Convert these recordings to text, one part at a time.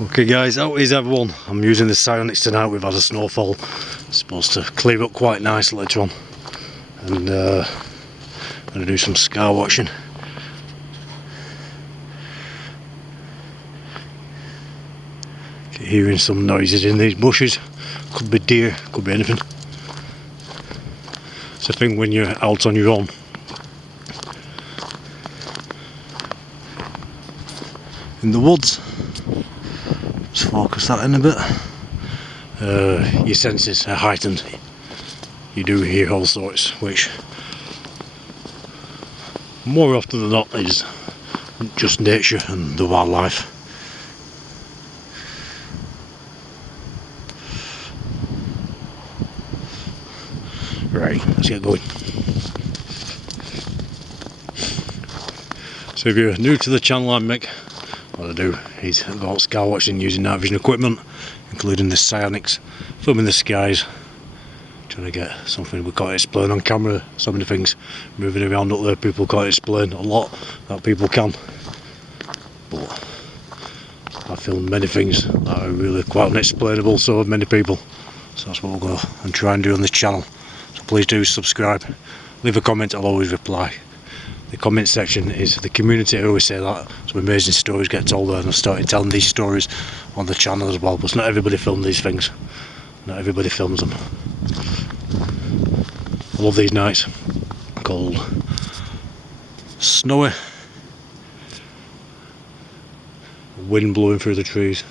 Okay guys, how is everyone? I'm using the Psionics tonight. We've had a snowfall. It's supposed to clear up quite nice later on. And I'm going to do some sky watching. Hearing some noises in these bushes. Could be deer, could be anything. It's a thing when you're out on your own. In the woods. Let's focus that in a bit. Your senses are heightened. You do hear all sorts, which more often than not is just nature and the wildlife. Right, let's get going. So if you're new to the channel, I'm Mick. What I do is go out sky watching using night vision equipment, including the Psionics, filming the skies, trying to get something we can't explain on camera. So many things moving around up there people can't explain, a lot that people can, but I filmed many things that are really quite unexplainable, so have many people. So that's what we'll go and try and do on this channel. So please do subscribe, leave a comment, I'll always reply. The comment section is the community. I always say that some amazing stories get told there, and I've started telling these stories on the channel as well, but not everybody films these things, not everybody films them. I love these nights, cold, snowy, wind blowing through the trees.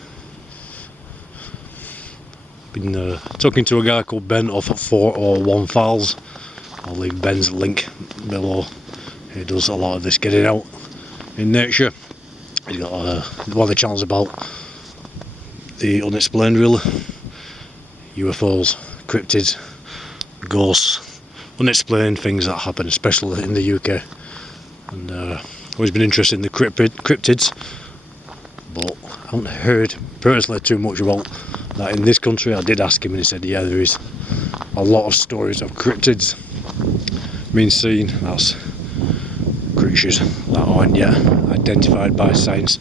Been talking to a guy called Ben off at 401 Files. I'll leave Ben's link below. He does a lot of this getting out in nature. He's got one of the channels about the unexplained, really. UFOs, cryptids, ghosts, unexplained things that happen, especially in the UK. And always been interested in the cryptids, but I haven't heard personally too much about that in this country. I did ask him and he said, yeah, there is a lot of stories of cryptids being seen. That's creatures that aren't yet identified by science.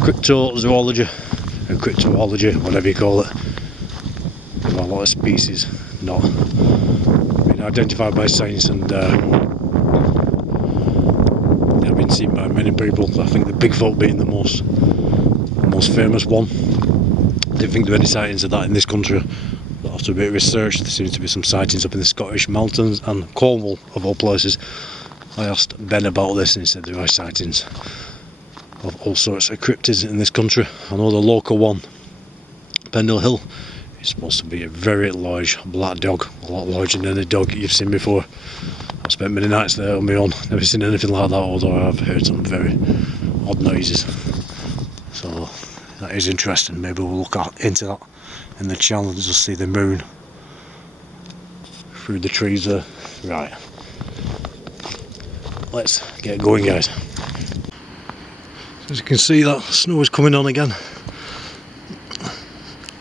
Cryptozoology or cryptozoology, whatever you call it. There are a lot of species not been identified by science, and they've been seen by many people. I think the Bigfoot being the most famous one. I didn't think there were any sightings of that in this country. But after a bit of research, there seems to be some sightings up in the Scottish mountains and Cornwall, of all places. I asked Ben about this and he said there are sightings of all sorts of cryptids in this country. I know the local one, Pendle Hill, is supposed to be a very large black dog, a lot larger than any dog you've seen before. I've spent many nights there on my own, never seen anything like that, although I've heard some very odd noises. So that is interesting. Maybe we'll look into that in the channel, just see the moon through the trees there. Right. Let's get going, guys. As you can see, that snow is coming on again,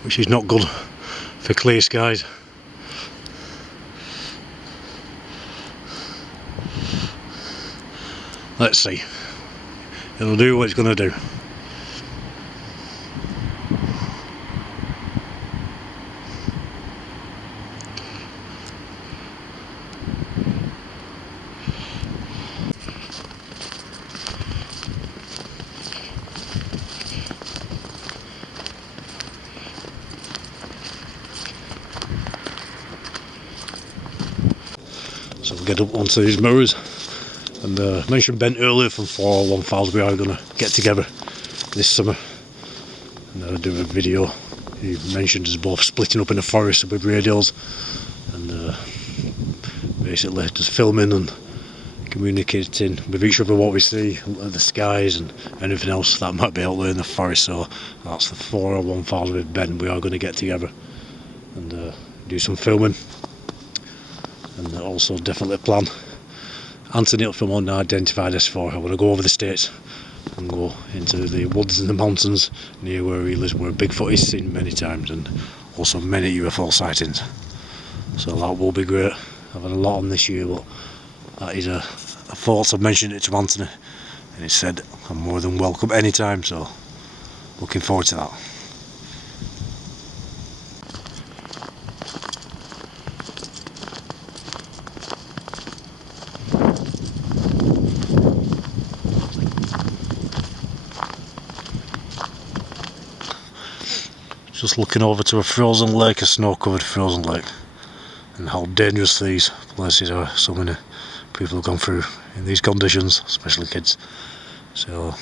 which is not good for clear skies. Let's see. It'll do what it's going to do. So we'll get up onto these mirrors, and I mentioned Ben earlier from 401 Files. We are going to get together this summer and do a video. He mentioned us both splitting up in the forest with radios and basically just filming and communicating with each other what we see, the skies and anything else that might be out there in the forest. So that's the 401 Files with Ben. We are going to get together and do some filming. And also definitely plan Anthony up from unidentified S4. I want to go over the states and go into the woods and the mountains near where he lives, where Bigfoot is seen many times, and also many UFO sightings. So that will be great. I've had a lot on this year, but that is a thought. I've mentioned it to Anthony and he said I'm more than welcome anytime, so looking forward to that. Just looking over to a frozen lake, a snow-covered frozen lake, and how dangerous these places are. So many people have gone through in these conditions, especially kids. So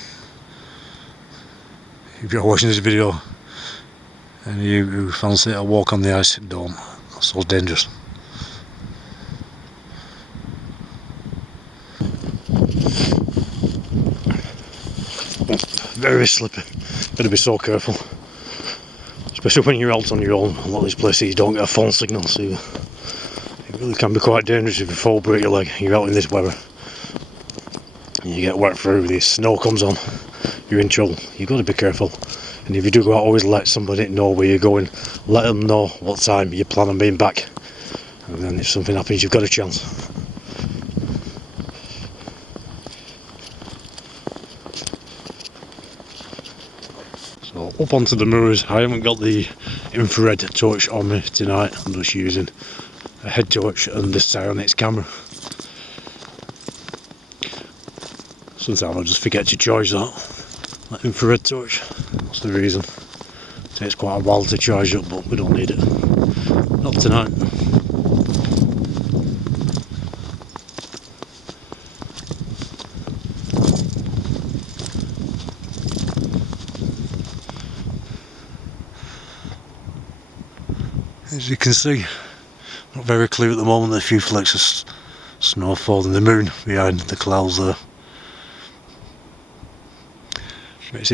if you're watching this video and you fancy a walk on the ice, don't. That's so dangerous. Very slippy. Gotta be so careful. Especially when you're out on your own. A lot of these places you don't get a phone signal, so it really can be quite dangerous if you fall, break your leg. You're out in this weather and you get wet through, the snow comes on, you're in trouble. You've got to be careful. And if you do go out, always let somebody know where you're going. Let them know what time you plan on being back. And then if something happens, you've got a chance. So up onto the mirrors. I haven't got the infrared torch on me tonight. I'm just using a head torch and this Ionix camera. Sometimes I just forget to charge that infrared torch. That's the reason. It takes quite a while to charge up, but we don't need it. Not tonight. As you can see, not very clear at the moment. There's a few flakes of snow falling. The moon behind the clouds there. Makes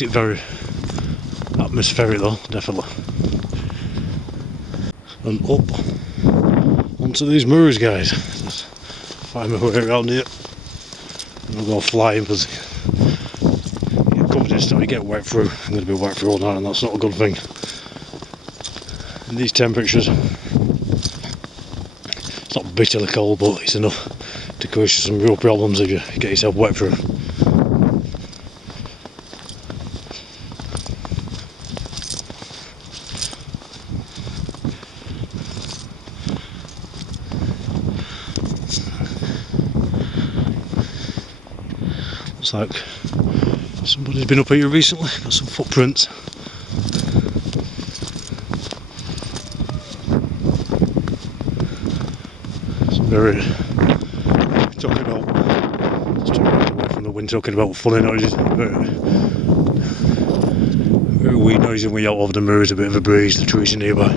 it very atmospheric though, definitely. And up onto these mirrors, guys. Just find my way around here. And we'll go flying because you get covered in snow, you get wet through. I'm going to be wet through all night, and that's not a good thing. In these temperatures, it's not bitterly cold, but it's enough to cause you some real problems if you get yourself wet through. Looks like somebody's been up here recently, got some footprints. Very talking about, just talking away from the wind, talking about funny noises. Very weird noise when you're out over the mirrors, a bit of a breeze, the trees are nearby.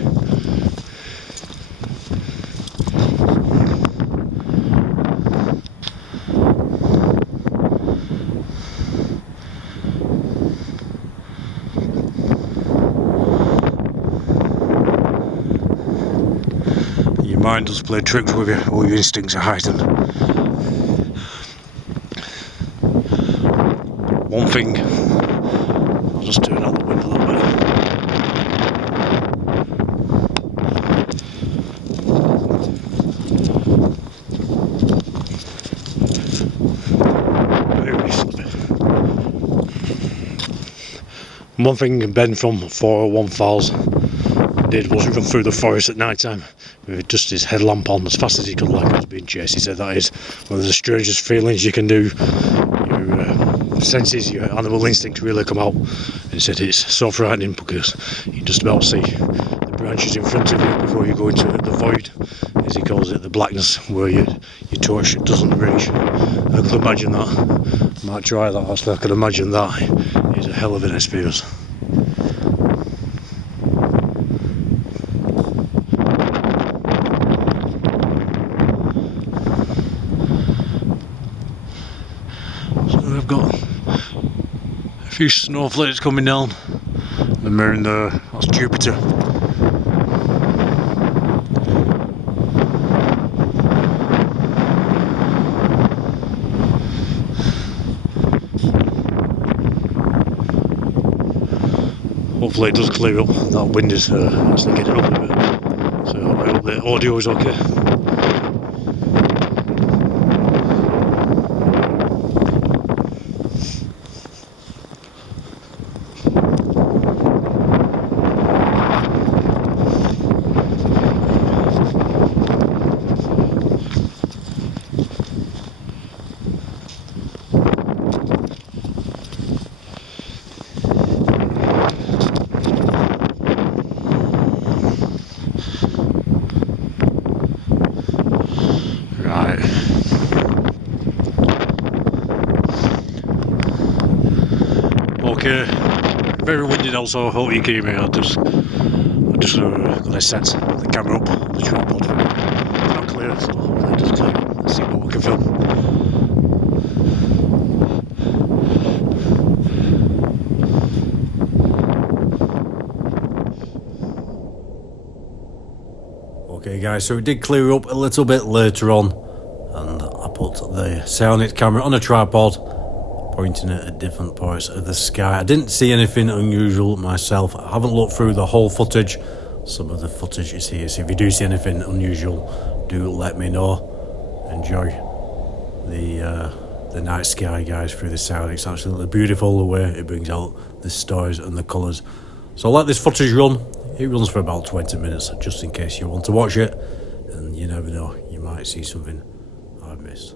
Mind does play tricks with you, all your instincts are heightened. One thing, I'll just turn out the wind a little bit. Very slippy. One thing Ben from 401 Files did was run through the forest at night time with just his headlamp on as fast as he could, like he was being chased. He said that is one of the strangest feelings you can do. Your senses, your animal instincts really come out. And he said it's so frightening because you just about see the branches in front of you before you go into the void, as he calls it, the blackness where your torch doesn't reach. I could imagine that. I might try that actually. I could imagine that is a hell of an experience. I've got a few snowflakes coming down. The moon there, that's Jupiter. Hopefully it does clear up. That wind is actually getting up a bit. So I hope the audio is okay. okay. Very windy now, so I hope you can hear me. I'm just gonna set the camera up on the tripod. It's not clear, so I'll just clear it. Let's see what we can film. Okay guys, so it did clear up a little bit later on, and I put the Cellnex camera on a tripod, pointing it at different parts of the sky. I didn't see anything unusual myself. I haven't looked through the whole footage. Some of the footage is here, so if you do see anything unusual, do let me know. Enjoy the night sky, guys, through the sound. It's absolutely beautiful the way it brings out the stars and the colours. So let this footage run. It runs for about 20 minutes, just in case you want to watch it, and you never know, you might see something I've missed.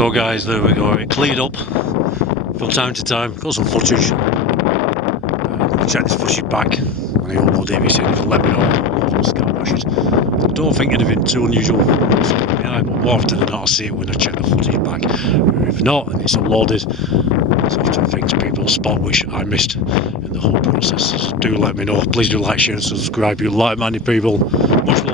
So guys, there we go, it cleared up from time to time, got some footage. I'm going to check this footage back when I upload it, if you let me know on Skywatching. I don't think anything too unusual but more often than not I'll see it when I check the footage back. If not, and it's uploaded, there's often things people spot which I missed in the whole process. So do let me know, please do like, share and subscribe, you like-minded people, much